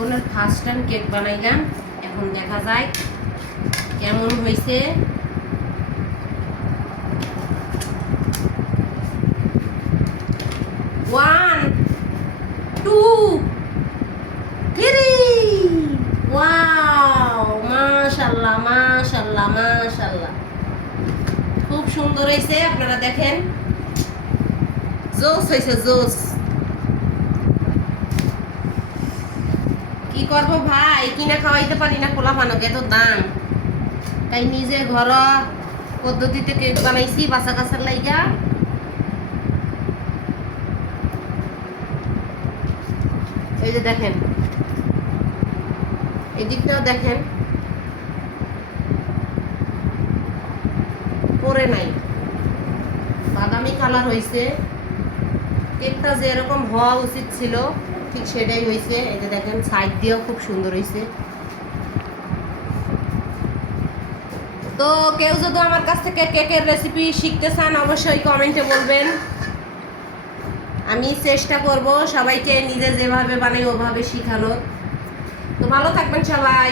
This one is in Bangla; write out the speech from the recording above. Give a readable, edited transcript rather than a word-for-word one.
জীবনের ফার্স্ট টাইম কেক বানাইলাম। এখন দেখা যায় কেমন হয়েছে। One two three. ওয়াও, মাশাআল্লাহ মাশাআল্লাহ মাশাআল্লাহ, খুব সুন্দর হয়েছে। আপনারা দেখেন, জোস হয়েছে জোস। কি করবো ভাই, কিনা খাওয়াইতে পারি না পোলাপানকে, এত দাম। তাই নিজে ঘরোয়া পদ্ধতিতে কেক বানাইছি বাচ্চা কাচ্চার লাইগা। এই যে দেখেন, এদিকটাও দেখেন, পরে নাই, বাদামি কালার হয়েছে। কেকটা যেরকম হওয়া উচিত ছিল ঠিক সেটাই হয়েছে। এই যে দেখেন, সাইড দিয়েও খুব সুন্দর হয়েছে। তো কেউ যদি আমার কাছ থেকে কেকের রেসিপি শিখতে চান অবশ্যই কমেন্টে বলবেন, আমি চেষ্টা করব সবাইকে নিজে যেভাবে বানাই ওভাবে শিখানোর। তো ভালো থাকবেন সবাই।